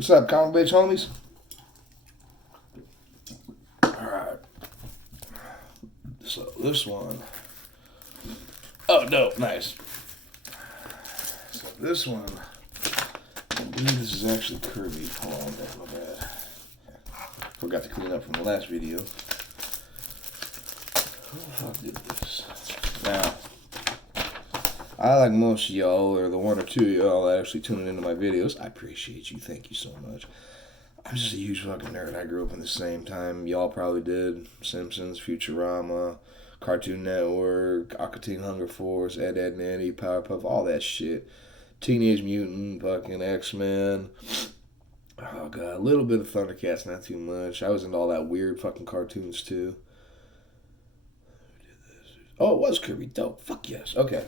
What's up, comic bitch homies? Alright. So this one. Oh, no, nice. So this one. I believe this is actually Kirby. Hold on, my bad. Forgot to clean up from the last video. Who the fuck did this? Now, I, like most of y'all, or the one or two of y'all that actually tuning into my videos, I appreciate you. Thank you so much. I'm just a huge fucking nerd. I grew up in the same time y'all probably did. Simpsons, Futurama, Cartoon Network, Aqua Hunger Force, Ed, Edd n Eddy, Powerpuff, all that shit. Teenage Mutant, fucking X-Men. Oh god, a little bit of Thundercats, not too much. I was into all that weird fucking cartoons too. Who did this? Oh, it was Kirby. Dope. Fuck yes. Okay.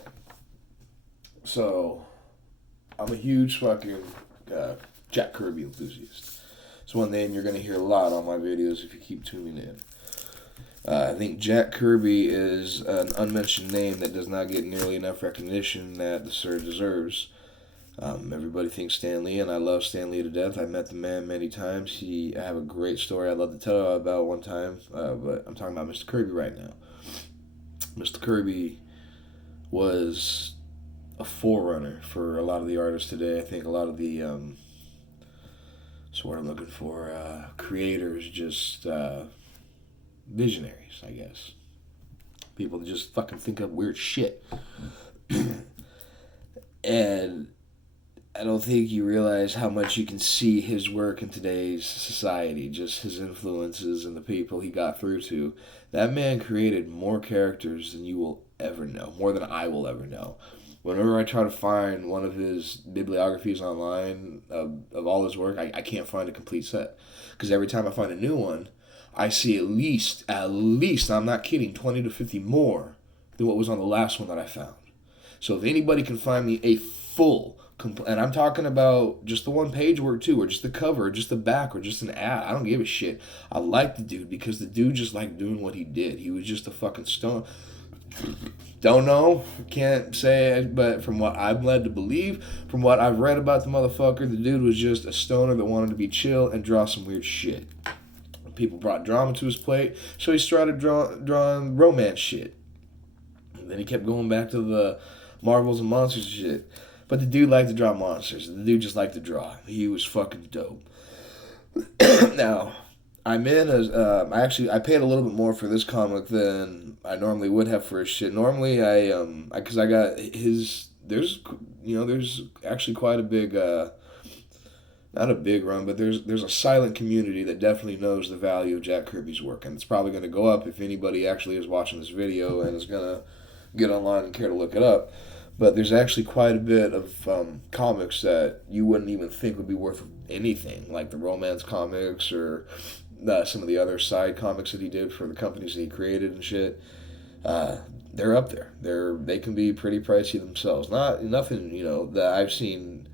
So, I'm a huge fucking Jack Kirby enthusiast. It's one name you're going to hear a lot on my videos if you keep tuning in. I think Jack Kirby is an unmentioned name that does not get nearly enough recognition that the sir deserves. Everybody thinks Stan Lee, and I love Stan Lee to death. I met the man many times. I have a great story I'd love to tell about one time, but I'm talking about Mr. Kirby right now. Mr. Kirby was a forerunner for a lot of the artists today. I think a lot of the so what I'm looking for, creators, just visionaries, I guess. People that just fucking think up weird shit. And I don't think you realize how much you can see his work in today's society, just his influences and the people he got through to. That man created more characters than you will ever know, more than I will ever know. Whenever I try to find one of his bibliographies online of all his work, I can't find a complete set. Because every time I find a new one, I see at least, I'm not kidding, 20 to 50 more than what was on the last one that I found. So if anybody can find me a full, and I'm talking about just the one page work too, or just the cover, or just the back, or just an ad, I don't give a shit. I like the dude because the dude just liked doing what he did. He was just a fucking stone. Don't know, can't say it, but from what I'm led to believe, from what I've read about the motherfucker, the dude was just a stoner that wanted to be chill and draw some weird shit. People brought drama to his plate, so he started drawing romance shit. And then he kept going back to the Marvels and monsters and shit. But the dude liked to draw monsters. The dude just liked to draw. He was fucking dope. Now, I'm in as I paid a little bit more for this comic than I normally would have for his shit. Normally because I got his, there's actually quite a big not a big run, but there's a silent community that definitely knows the value of Jack Kirby's work, and it's probably going to go up if anybody actually is watching this video and is going to get online and care to look it up. But there's actually quite a bit of comics that you wouldn't even think would be worth anything, like the romance comics or some of the other side comics that he did for the companies that he created and shit. They're up there. They can be pretty pricey themselves. Nothing that I've seen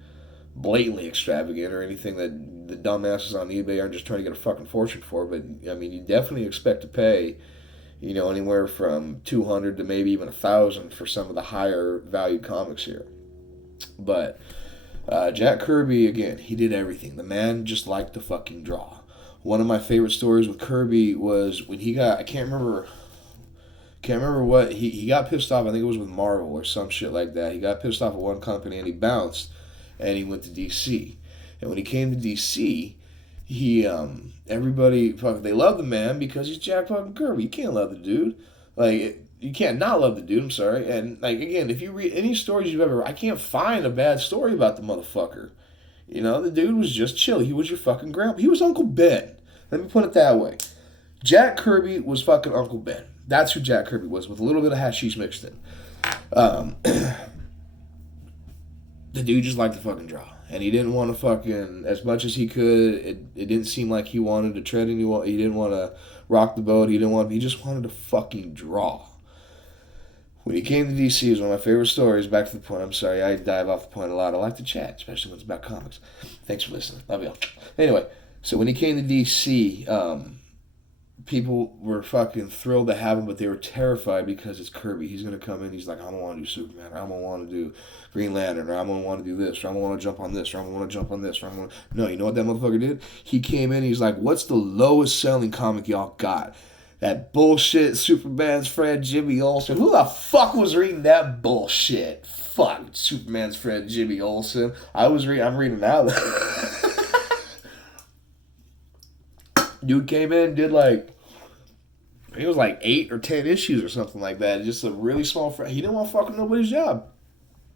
blatantly extravagant or anything that the dumbasses on eBay aren't just trying to get a fucking fortune for. But I mean, you definitely expect to pay, anywhere from $200 to maybe even $1,000 for some of the higher valued comics here. But Jack Kirby, again, he did everything. The man just liked to fucking draw. One of my favorite stories with Kirby was when he got, I can't remember what, he got pissed off, I think it was with Marvel or some shit like that. He got pissed off at one company and he bounced and he went to DC. And when he came to DC, everybody, they love the man because he's Jack fucking Kirby. You can't love the dude. Like, you can't not love the dude, I'm sorry. And, like, again, if you read any stories you've ever, I can't find a bad story about the motherfucker. The dude was just chill. He was your fucking grandpa. He was Uncle Ben. Let me put it that way. Jack Kirby was fucking Uncle Ben. That's who Jack Kirby was, with a little bit of hashish mixed in. The dude just liked to fucking draw. And he didn't want to fucking, as much as he could, it didn't seem like he wanted to tread anyone. He didn't want to rock the boat. He just wanted to fucking draw. When he came to DC, is one of my favorite stories. Back to the point. I'm sorry, I dive off the point a lot. I like to chat, especially when it's about comics. Thanks for listening. Love y'all. Anyway, so when he came to DC, people were fucking thrilled to have him, but they were terrified because it's Kirby. He's gonna come in. He's like, I don't want to do Superman. Or I don't want to do Green Lantern. Or I don't want to do this. Or I don't want to jump on this. Or I don't want to jump on this. Or I want. No, you know what that motherfucker did? He came in. He's like, what's the lowest selling comic y'all got? That bullshit Superman's friend Jimmy Olsen. Who the fuck was reading that bullshit? Fuck Superman's friend Jimmy Olsen. I'm reading now. Dude came in, did like, it was like 8 or 10 issues or something like that. Just a really small friend. He didn't want to fuck with nobody's job.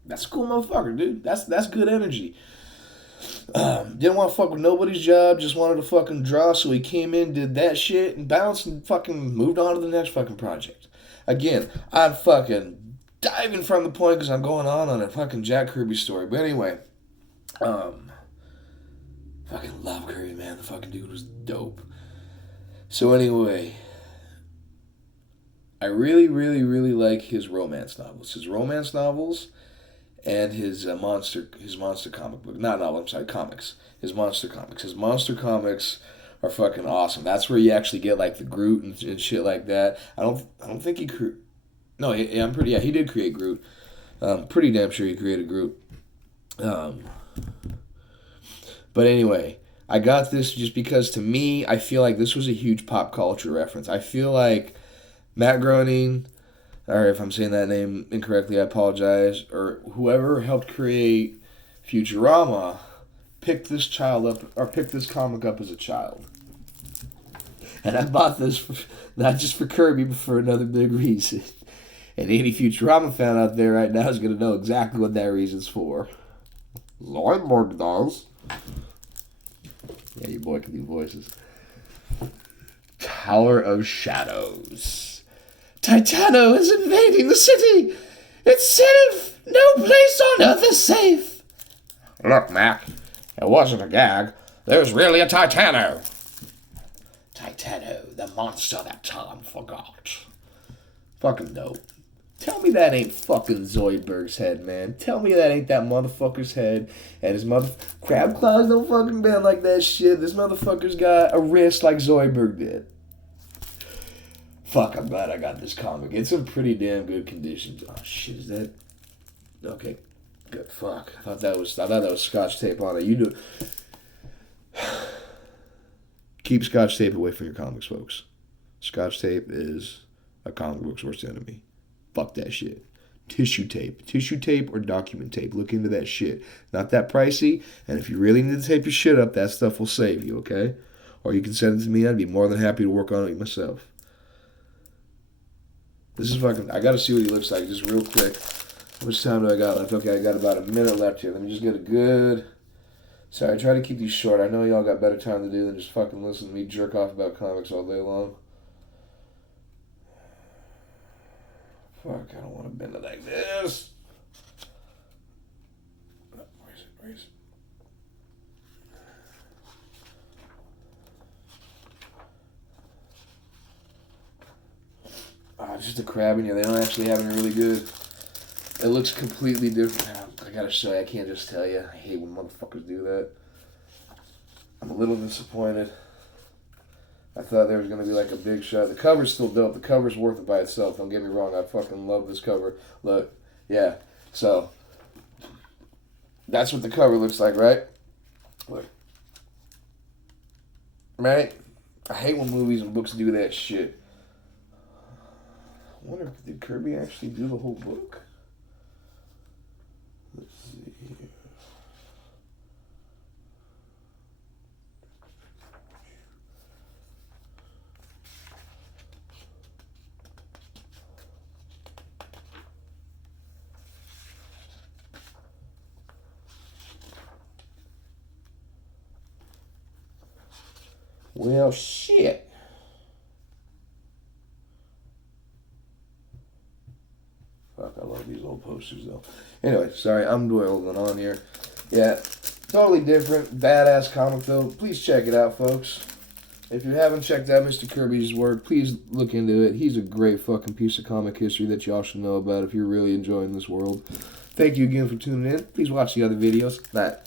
That's a cool motherfucker, dude. That's good energy. Didn't want to fuck with nobody's job. Just wanted to fucking draw. So he came in, did that shit, and bounced and fucking moved on to the next fucking project. Again, I'm fucking diving from the point because I'm going on a fucking Jack Kirby story. But anyway, fucking love Kirby, man. The fucking dude was dope. So anyway, I really, really, really like his romance novels. His romance novels and his monster comic book. Not novel, I'm sorry, comics. His monster comics. His monster comics are fucking awesome. That's where you actually get like the Groot and shit like that. I don't think he no, he did create Groot. Pretty damn sure he created Groot. But anyway, I got this just because to me, I feel like this was a huge pop culture reference. I feel like Matt Groening, or if I'm saying that name incorrectly, I apologize, or whoever helped create Futurama, picked this comic up as a child. And I bought this not just for Kirby, but for another big reason. And any Futurama fan out there right now is going to know exactly what that reason's for. Zoidberd does. Yeah, your boy can do voices. Tower of Shadows. Titano is invading the city. It's safe. No place on Earth is safe. Look, Mac. It wasn't a gag. There's really a Titano. Titano, the monster that time forgot. Fucking dope. Tell me that ain't fucking Zoidberg's head, man. Tell me that ain't that motherfucker's head. And his crab claws don't fucking bend like that shit. This motherfucker's got a wrist like Zoidberg did. Fuck, I'm glad I got this comic. It's in pretty damn good condition. Oh shit, is that? Okay, good. Fuck. I thought that was Scotch tape on it. You do. Keep Scotch tape away from your comics, folks. Scotch tape is a comic book's worst enemy. Fuck that shit. Tissue tape or document tape. Look into that shit. Not that pricey. And if you really need to tape your shit up, that stuff will save you, okay? Or you can send it to me. I'd be more than happy to work on it myself. This is fucking. I gotta see what he looks like just real quick. How much time do I got left? Okay, I got about a minute left here. Let me just get a good. Sorry, I try to keep these short. I know y'all got better time to do than just fucking listen to me jerk off about comics all day long. Fuck, I don't want to bend it like this. Where is it? Just a crab in here. They don't actually have any really good. It looks completely different. I gotta show you. I can't just tell you. I hate when motherfuckers do that. I'm a little disappointed. I thought there was going to be like a big shot. The cover's still dope. The cover's worth it by itself. Don't get me wrong. I fucking love this cover. Look. Yeah. So, that's what the cover looks like, right? Look. Right? I hate when movies and books do that shit. I wonder if did Kirby actually do the whole book? Let's see here. Well, shit. Fuck, I love these old posters, though. Anyway, sorry, I'm dwelling on here. Yeah, totally different, badass comic, though. Please check it out, folks. If you haven't checked out Mr. Kirby's work, please look into it. He's a great fucking piece of comic history that y'all should know about if you're really enjoying this world. Thank you again for tuning in. Please watch the other videos. Bye.